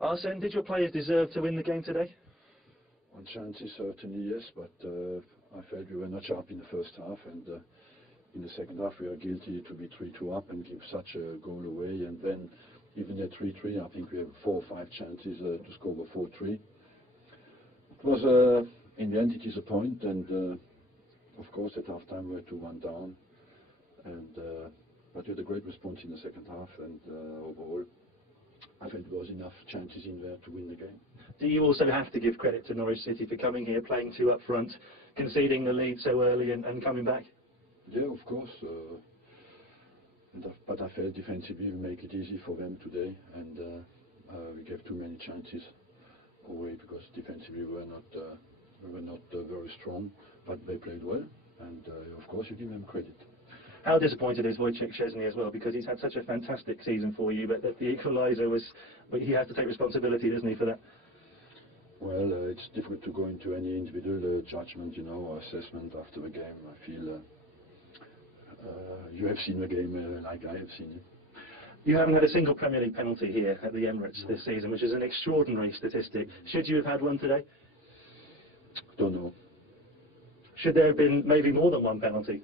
Arsene, did your players deserve to win the game today? On chances, certainly yes, but I felt we were not sharp in the first half, and in the second half we are guilty to be 3-2 up and give such a goal away, and then even at 3-3 I think we have 4 or 5 chances to score over 4-3. It was, in the end it is a point, and of course at half time we were 2-1 down, and but we had a great response in the second half, and overall I felt there was enough chances in there to win the game. Do you also have to give credit to Norwich City for coming here, playing 2 up front, conceding the lead so early and coming back? Yeah, of course. But I felt defensively we make it easy for them today, and we gave too many chances away because defensively we were not very strong, but they played well, and of course you give them credit. How disappointed is Wojciech Szczesny as well, because he's had such a fantastic season for you, but the equaliser was, but he has to take responsibility, doesn't he, for that? Well, it's difficult to go into any individual judgment, you know, or assessment after the game. I feel you have seen the game like I have seen it. You haven't had a single Premier League penalty here at the Emirates this season, which is an extraordinary statistic. Should you have had one today? Don't know. Should there have been maybe more than one penalty?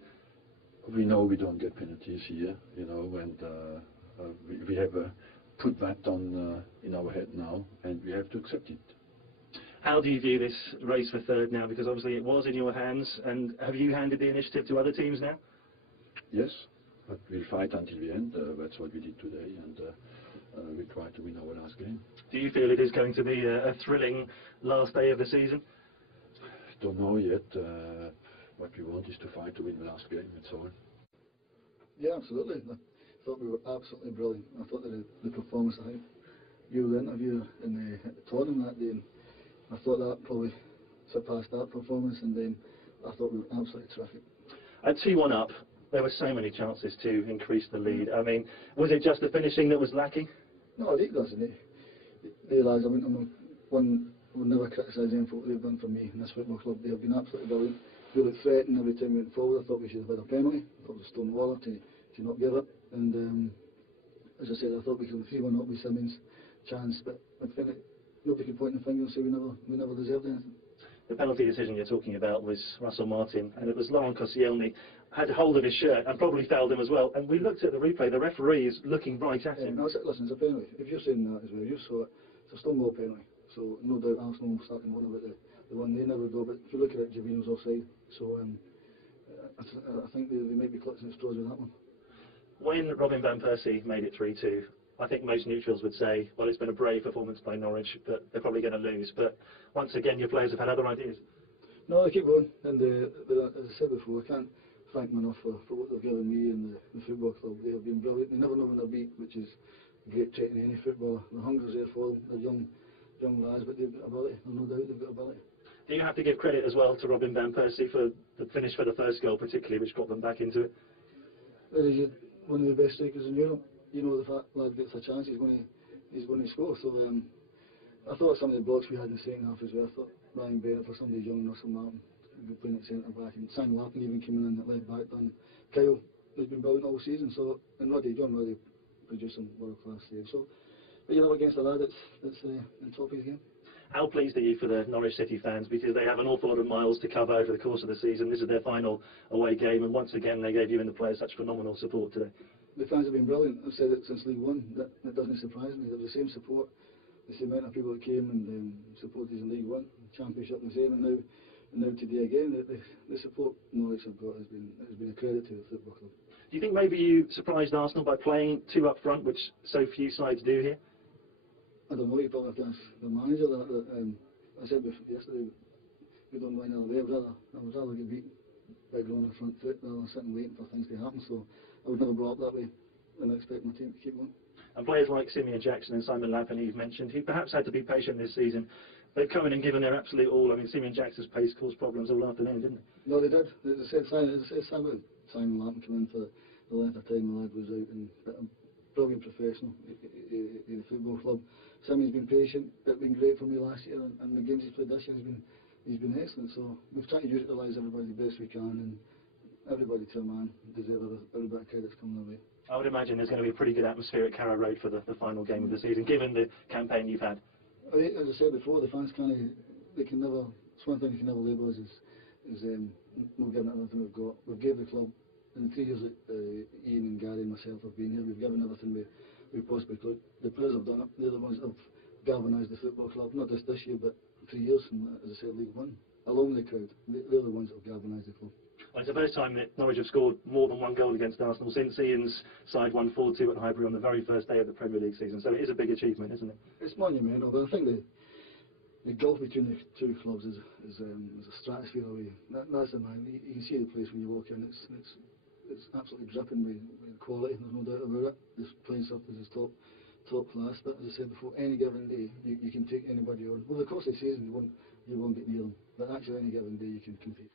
We know we don't get penalties here, you know, and we have put that on in our head now, and we have to accept it. How do you view this race for third now? Because obviously it was in your hands, and have you handed the initiative to other teams now? Yes, but we'll fight until the end. That's what we did today, and we try to win our last game. Do you feel it is going to be a thrilling last day of the season? Don't know yet. What we want is to fight to win the last game, that's all. Yeah, absolutely. I thought we were absolutely brilliant. I thought that the performance, I think you were the interviewer in the tournament that day, and I thought that probably surpassed that performance, and then I thought we were absolutely terrific. At 2-1 up, there were so many chances to increase the lead. I mean, was it just the finishing that was lacking? No, I think doesn't it? The lads, I would never criticise them for what they've done for me in this football club. They have been absolutely brilliant. We looked threatened every time we went forward. I thought we should have had a penalty. I thought it was Stonewaller to not give it. And as I said, I thought we could have 3-1 up with Simmons' chance, but I think nobody could point the finger and say we never deserved anything. The penalty decision you're talking about was Russell Martin, and it was Laurent Koscielny had hold of his shirt and probably fouled him as well. And we looked at the replay, the referee is looking right at him. No, listen, it's a penalty. If you're saying that as well, you saw it, it's a Stonewall penalty. So no doubt Arsenal will start to moan about the one they never go, but if you look at it, Javino's offside. So I think they might be clutching at straws with that one. When Robin Van Persie made it 3-2, I think most neutrals would say, well, it's been a brave performance by Norwich, but they're probably going to lose. But once again, your players have had other ideas. No, they keep going, and as I said before, I can't thank them enough for what they've given me and the football club. They have been brilliant. They never know when they're beat, which is a great trait in any footballer. The hunger's there for them. They're young lads, but they've got ability. There's no doubt they've got ability. Do you have to give credit as well to Robin Van Persie for the finish for the first goal, particularly, which got them back into it? Well, he's one of the best strikers in Europe. You know, if that lad gets a chance, he's going to score. So I thought some of the blocks we had in the second half as well. I thought Ryan Bennett, for somebody young, Russell Martin, playing at centre back, and Simon Lappin even came in at left back. Done. Kyle has been brilliant all season. So and John Roddy produced some world class saves. So, but you're up against a lad that's in top of his game. How pleased are you for the Norwich City fans, because they have an awful lot of miles to cover over the course of the season? This is their final away game, and once again they gave you and the players such phenomenal support today. The fans have been brilliant. I've said it since League One. That doesn't surprise me. There was the same support, the same amount of people that came and supported us in League One, Championship the same, and now today again. The support Norwich have got has been a credit to the football club. Do you think maybe you surprised Arsenal by playing 2 up front, which so few sides do here? I don't know. You probably have to ask the manager that. I said yesterday, we don't know any other way. I would rather get beat by going on the front foot rather than sitting waiting for things to happen. So I would never go up that way, and I expect my team to keep going. And players like Simeon Jackson and Simon Lappin, you've mentioned, who perhaps had to be patient this season, they've come in and given their absolute all. I mean, Simeon Jackson's pace caused problems all afternoon, didn't it? No, they did. As I said, Simon Lappin came in for the length of time the lad was out, and a brilliant professional in the football club. Simeon's been patient. It's been great for me last year, and the games he's played this year he's been excellent. So we've tried to utilise everybody the best we can, and everybody to a man deserves every bit of credit's coming their way. I would imagine there's going to be a pretty good atmosphere at Carrow Road for the final game of the season, given the campaign you've had. As I said before, the fans they can never. It's one thing you can never label us is we've given everything we've got. We've given the club in the 3 years that Ian and Gary and myself have been here. We've given everything we possibly could. The players have done it. They're the ones that have galvanised the football club, not just this year, but 3 years. And as I said, League One, along with the crowd, they're the ones that have galvanised the club. Well, it's the first time that Norwich have scored more than one goal against Arsenal since Ian's side won 4-2 at Highbury on the very first day of the Premier League season. So it is a big achievement, isn't it? It's monumental, but I think the gulf between the two clubs is a stratosphere away. That's the man. You can see the place when you walk in. It's absolutely dripping with quality. There's no doubt about it. This playing surface is top class. But as I said before, any given day you can take anybody on. Over the course of the season, you won't get near them. But actually, any given day you can compete.